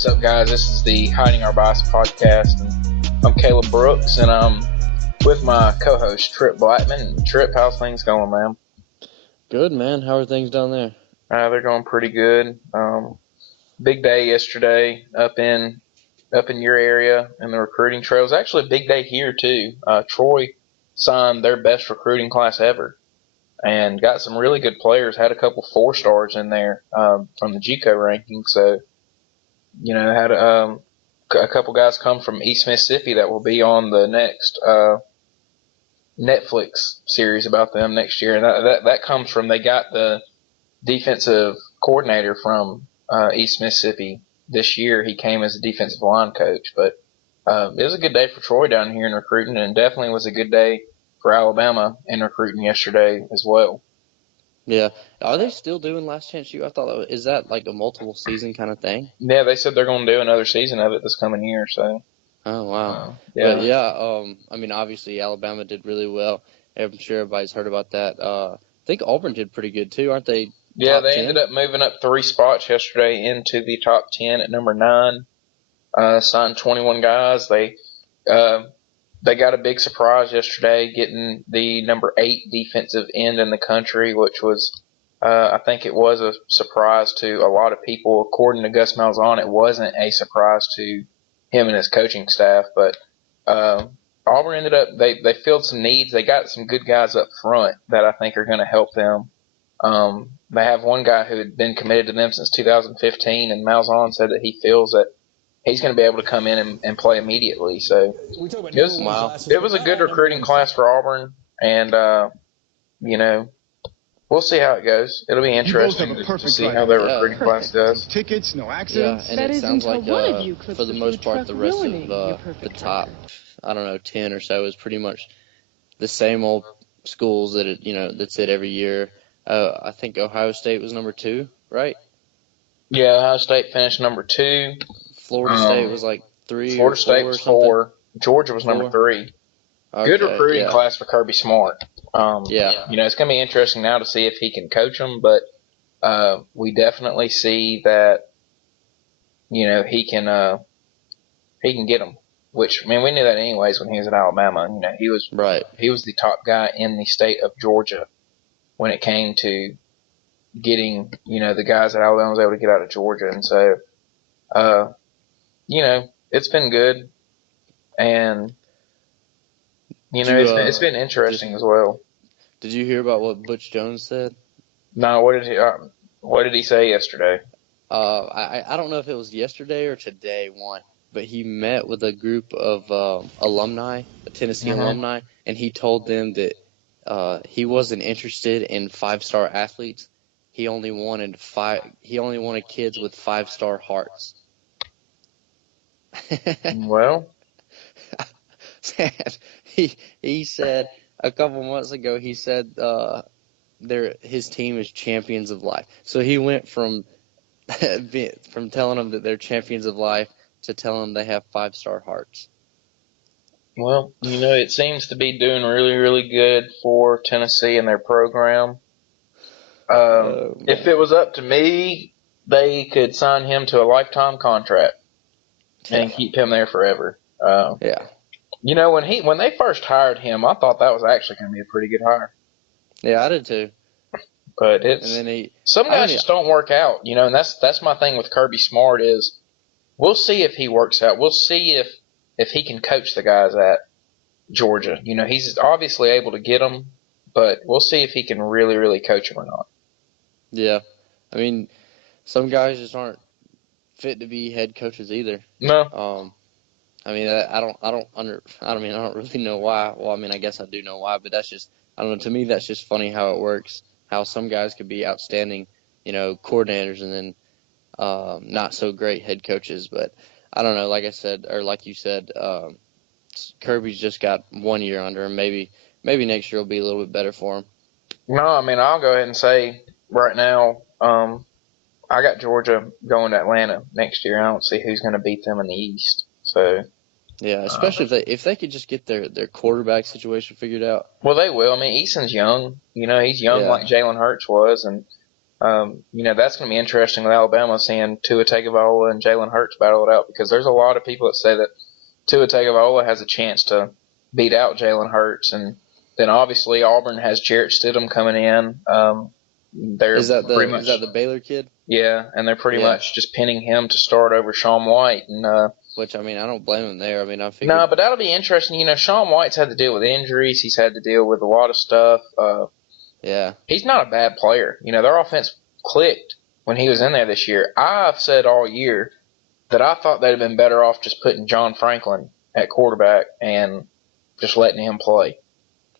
What's up, guys? This is the Hiding Our Bias podcast. And I'm Caleb Brooks, and I'm with my co-host, Tripp Blackmon. Tripp, how's things going, man? Good, man. How are things down there? They're going pretty good. Big day yesterday up in your area in the recruiting trail. It was actually a big day here, too. Troy signed their best recruiting class ever and got some really good players. Had a couple 4-stars in there from the JUCO ranking, so had a couple guys come from East Mississippi that will be on the next Netflix series about them next year. And that comes from, they got the defensive coordinator from East Mississippi this year. He came as a defensive line coach. But it was a good day for Troy down here in recruiting, and definitely was a good day for Alabama in recruiting yesterday as well. Yeah. Are they still doing Last Chance U? I thought is that like a multiple season kind of thing? Yeah, they said they're going to do another season of it this coming year. So. Oh, wow. Yeah. But yeah, obviously Alabama did really well. I'm sure everybody's heard about that. I think Auburn did pretty good too, aren't they? Yeah, they 10? ended up moving up 3 spots yesterday into the top 10 at number 9. Signed 21 guys. They got a big surprise yesterday, getting the number 8 defensive end in the country, which was, I think it was a surprise to a lot of people. According to Gus Malzahn, it wasn't a surprise to him and his coaching staff. But Auburn ended up, they filled some needs. They got some good guys up front that I think are going to help them. They have one guy who had been committed to them since 2015, and Malzahn said that he feels that he's going to be able to come in and play immediately. So it was a good recruiting class for Auburn, and we'll see how it goes. It'll be interesting to see how their recruiting class does. Tickets, no accidents. Yeah, and it sounds like for the most part the rest of the top, 10 or so is pretty much the same old schools that's it every year. I think Ohio State was number 2, right? Yeah, Ohio State finished number 2. Florida State was like 3. Florida State was 4. Georgia was number 3. Okay, good recruiting class for Kirby Smart. It's going to be interesting now to see if he can coach them, but we definitely see that he can get them. Which, we knew that anyways when he was at Alabama. He was the top guy in the state of Georgia when it came to getting the guys that Alabama was able to get out of Georgia, and so it's been good, and it's been interesting as well. Did you hear about what Butch Jones said? No, what did he say yesterday? I don't know if it was yesterday or today, but he met with a group of alumni, Tennessee alumni, and he told them that he wasn't interested in 5-star athletes. He only wanted kids with 5-star hearts. Well, he said a couple months ago. He said his team is champions of life. So he went from telling them that they're champions of life to telling them they have 5-star hearts. Well, it seems to be doing really, really good for Tennessee and their program. If it was up to me, they could sign him to a lifetime contract and keep him there forever. When they first hired him, I thought that was actually going to be a pretty good hire. Yeah, I did too. But some guys just don't work out, and that's my thing with Kirby Smart is we'll see if he works out. We'll see if he can coach the guys at Georgia. He's obviously able to get them, but we'll see if he can really, really coach them or not. Yeah. Some guys just aren't fit to be head coaches either. No. I don't really know why. Well, I guess I do know why, but that's just, I don't know. To me, that's just funny how it works. How some guys could be outstanding, coordinators and then not so great head coaches. But I don't know. Like I said, or like you said, Kirby's just got 1 year under him. Maybe next year will be a little bit better for him. No, I'll go ahead and say right now, I got Georgia going to Atlanta next year. I don't see who's going to beat them in the East. So yeah, especially if they could just get their quarterback situation figured out. Well, they will. Eason's young. He's young like Jalen Hurts was, and That's going to be interesting with Alabama seeing Tua Tagovailoa and Jalen Hurts battle it out because there's a lot of people that say that Tua Tagovailoa has a chance to beat out Jalen Hurts, and then obviously Auburn has Jarrett Stidham coming in. They're Is that pretty much the Baylor kid? yeah, and they're pretty Yeah. much just pinning him to start over Shaun White, and Which, I mean, I don't blame him there. I mean, I figured. no, but that'll be interesting. Shaun White's had to deal with injuries. He's had to deal with a lot of stuff. Yeah. He's not a bad player. Their offense clicked when he was in there this year. I've said all year that I thought they'd have been better off just putting John Franklin at quarterback and just letting him play.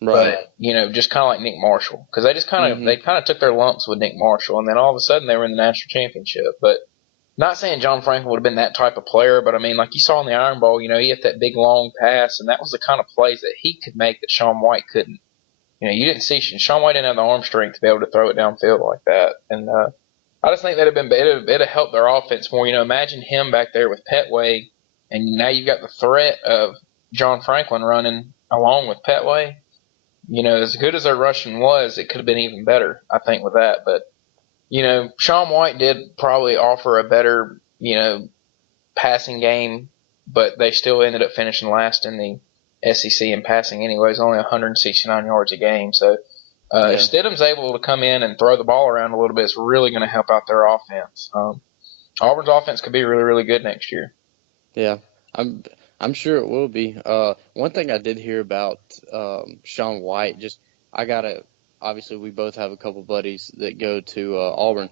Right. But, just kind of like Nick Marshall. Because they just they kind of took their lumps with Nick Marshall, and then all of a sudden they were in the national championship. But not saying John Franklin would have been that type of player, but I mean, like you saw in the Iron Bowl, he hit that big long pass, and that was the kind of plays that he could make that Shaun White couldn't. You didn't see Shaun White didn't have the arm strength to be able to throw it downfield like that, and I just think that'd have been it'd have helped their offense more. Imagine him back there with Petway, and now you've got the threat of John Franklin running along with Petway. As good as their rushing was, it could have been even better, I think, with that. But Shaun White did probably offer a better passing game, but they still ended up finishing last in the SEC in passing anyways, only 169 yards a game. So if Stidham's able to come in and throw the ball around a little bit, it's really going to help out their offense. Auburn's offense could be really, really good next year. Yeah, I'm sure it will be. One thing I did hear about Shaun White, obviously we both have a couple buddies that go to Auburn,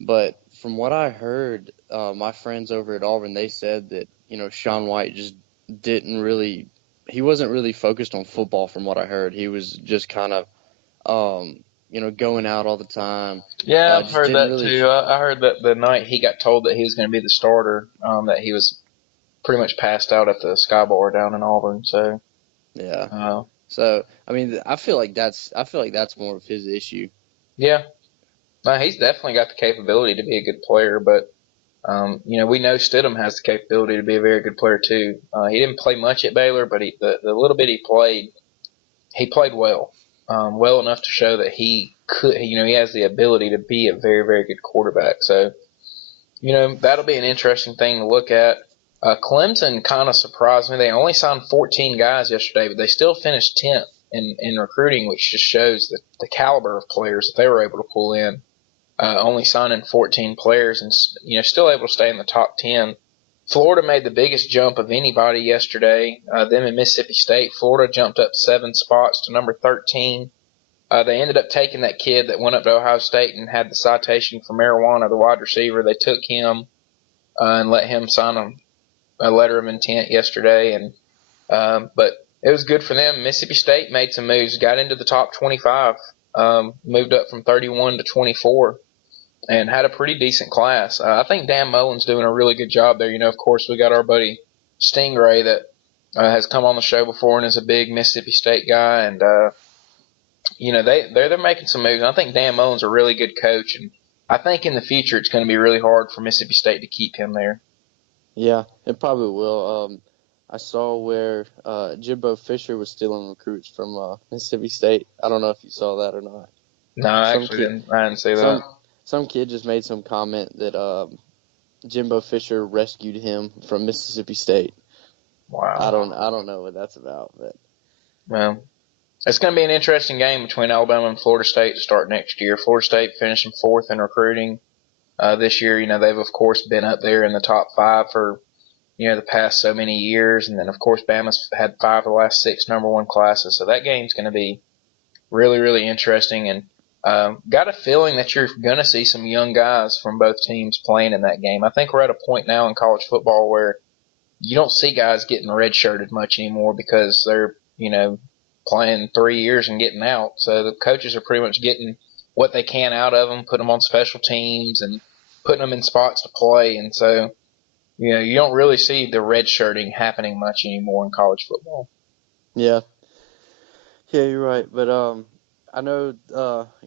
but from what I heard, my friends over at Auburn, they said that Shaun White just he wasn't really focused on football. From what I heard, he was just kind of going out all the time. Yeah, I've heard that really too. I heard that the night he got told that he was going to be the starter, that he was pretty much passed out at the Sky Bar down in Auburn. So yeah. So I mean, I feel like that's more of his issue. Yeah, he's definitely got the capability to be a good player, but we know Stidham has the capability to be a very good player too. He didn't play much at Baylor, but the little bit he played well, well enough to show that he could. He has the ability to be a very, very good quarterback. So, that'll be an interesting thing to look at. Clemson kind of surprised me. They only signed 14 guys yesterday, but they still finished 10th in recruiting, which just shows the caliber of players that they were able to pull in. Only signing 14 players and still able to stay in the top 10. Florida made the biggest jump of anybody yesterday. Them and Mississippi State. Florida jumped up 7 spots to number 13. They ended up taking that kid that went up to Ohio State and had the citation for marijuana, the wide receiver. They took him and let him sign a letter of intent yesterday. But it was good for them. Mississippi State made some moves, got into the top 25, moved up from 31 to 24. And had a pretty decent class. I think Dan Mullen's doing a really good job there. Of course, we got our buddy Stingray that has come on the show before and is a big Mississippi State guy. And, they're making some moves. I think Dan Mullen's a really good coach. And I think in the future it's going to be really hard for Mississippi State to keep him there. Yeah, it probably will. I saw where Jimbo Fisher was stealing recruits from Mississippi State. I don't know if you saw that or not. No, I didn't see that. Some kid just made some comment that Jimbo Fisher rescued him from Mississippi State. Wow. I don't know what that's about, but well, it's going to be an interesting game between Alabama and Florida State to start next year. Florida State finishing 4th in recruiting this year. They've of course been up there in the top 5 for the past so many years, and then of course Bama's had 5 of the last 6 number 1 classes. So that game's going to be really, really interesting. And got a feeling that you're going to see some young guys from both teams playing in that game. I think we're at a point now in college football where you don't see guys getting redshirted much anymore because they're, playing 3 years and getting out. So the coaches are pretty much getting what they can out of them, putting them on special teams and putting them in spots to play. And so, you don't really see the redshirting happening much anymore in college football. Yeah. Yeah, you're right. But I know,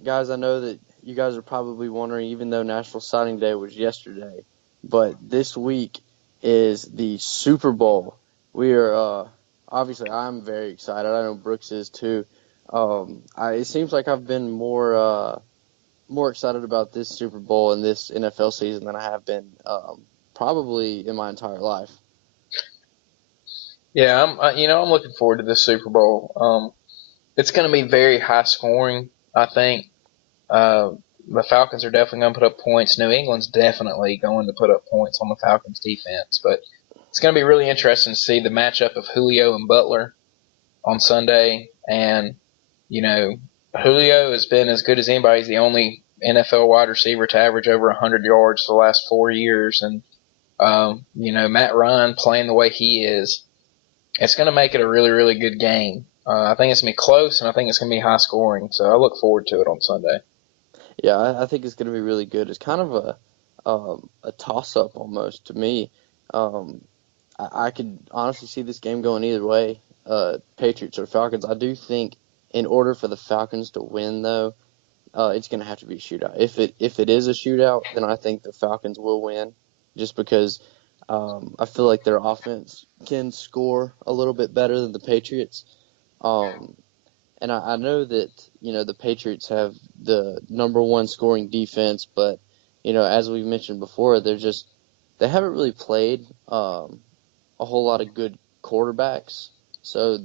guys, I know that you guys are probably wondering, even though National Signing Day was yesterday, but this week is the Super Bowl. We are, obviously, I'm very excited. I know Brooks is too. It seems like I've been more more excited about this Super Bowl and this NFL season than I have been probably in my entire life. Yeah, I'm looking forward to this Super Bowl. It's going to be very high scoring, I think. The Falcons are definitely going to put up points. New England's definitely going to put up points on the Falcons defense, but it's going to be really interesting to see the matchup of Julio and Butler on Sunday. And, Julio has been as good as anybody. He's the only NFL wide receiver to average over 100 yards the last 4 years. And, Matt Ryan playing the way he is, it's going to make it a really, really good game. I think it's going to be close, and I think it's going to be high scoring. So I look forward to it on Sunday. Yeah, I think it's going to be really good. It's kind of a toss-up almost to me. I could honestly see this game going either way, Patriots or Falcons. I do think in order for the Falcons to win, though, it's going to have to be a shootout. If it is a shootout, then I think the Falcons will win, just because I feel like their offense can score a little bit better than the Patriots. And I know that, the Patriots have the number one scoring defense, but, as we mentioned before, they haven't really played a whole lot of good quarterbacks. So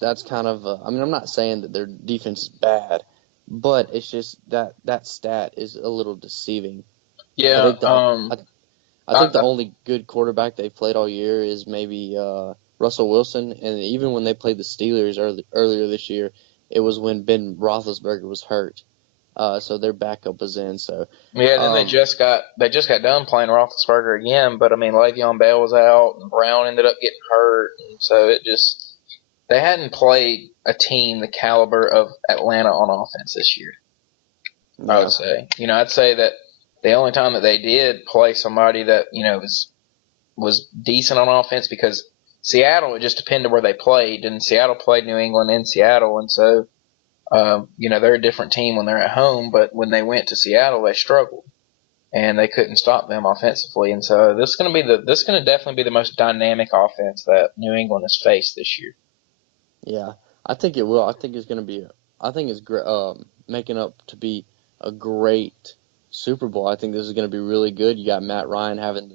that's kind of, I'm not saying that their defense is bad, but it's just that stat is a little deceiving. I Yeah, think the only good quarterback they've played all year is maybe Russell Wilson, and even when they played the Steelers earlier this year, it was when Ben Roethlisberger was hurt, so their backup was in. So yeah. Then they just got done playing Roethlisberger again, but I mean Le'Veon Bell was out, and Brown ended up getting hurt, and so they hadn't played a team the caliber of Atlanta on offense this year. I yeah, would say, I'd say that the only time that they did play somebody that was decent on offense, because Seattle, it just depended where they played, and Seattle played New England in Seattle, and so they're a different team when they're at home, but when they went to Seattle, they struggled and they couldn't stop them offensively, and so this is going to definitely be the most dynamic offense that New England has faced this year. yeah, I think it will. I think it's going to be. I think it's making up to be a great Super Bowl. I think this is going to be really good. You got Matt Ryan having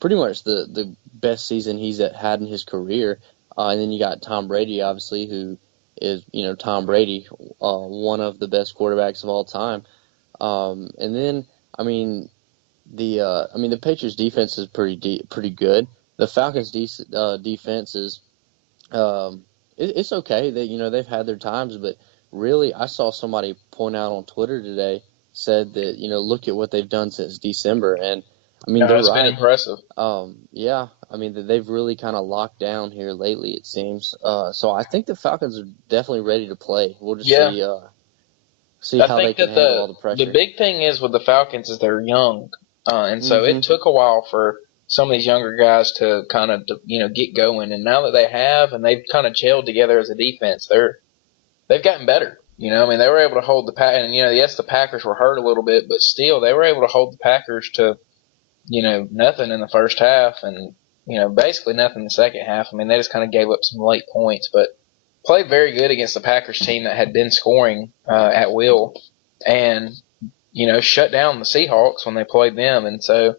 pretty much the best season he's had in his career, and then you got Tom Brady, obviously, who is Tom Brady, one of the best quarterbacks of all time. And then the Patriots defense is pretty good. The Falcons defense is it's okay. They've had their times, but really I saw somebody point out on Twitter today, said that look at what they've done since December, and I mean they're It's been right. impressive. Yeah, I mean they've really kind of locked down here lately, it seems. So I think the Falcons are definitely ready to play. We'll just Yeah, see I how they think can that handle all the the the pressure. big thing is with the Falcons is they're young, and so it Hmm. took a while for some of these younger guys to kind of get going. And now that they have, and they've kind of gelled together as a defense, they've gotten better. I mean, they were able to hold the Pack, and yes, the Packers were hurt a little bit, but still, they were able to hold the Packers to nothing in the first half, and basically nothing in the second half. I mean, they just kind of gave up some late points, but played very good against the Packers team that had been scoring at will, and shut down the Seahawks when they played them. And so,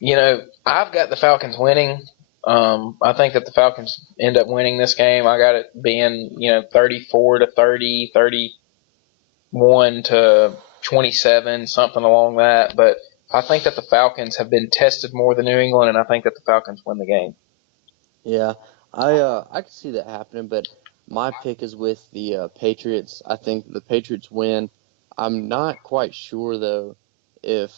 I've got the Falcons winning. I think that the Falcons end up winning this game. I got it being 34 to 30, 31 to 27, something along that. But I think that the Falcons have been tested more than New England, and I think that the Falcons win the game. Yeah, I could see that happening, but my pick is with the Patriots. I think the Patriots win. I'm not quite sure though if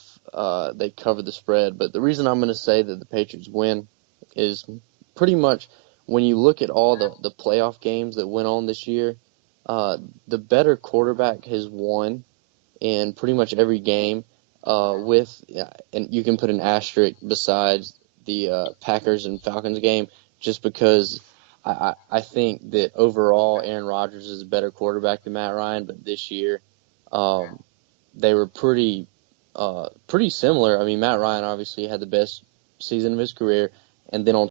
they cover the spread, but the reason I'm going to say that the Patriots win is pretty much when you look at all the playoff games that went on this year, the better quarterback has won in pretty much every game. And you can put an asterisk besides the Packers and Falcons game, just because I think that overall Aaron Rodgers is a better quarterback than Matt Ryan, but this year um, they were pretty similar. I mean, Matt Ryan obviously had the best season of his career, and then on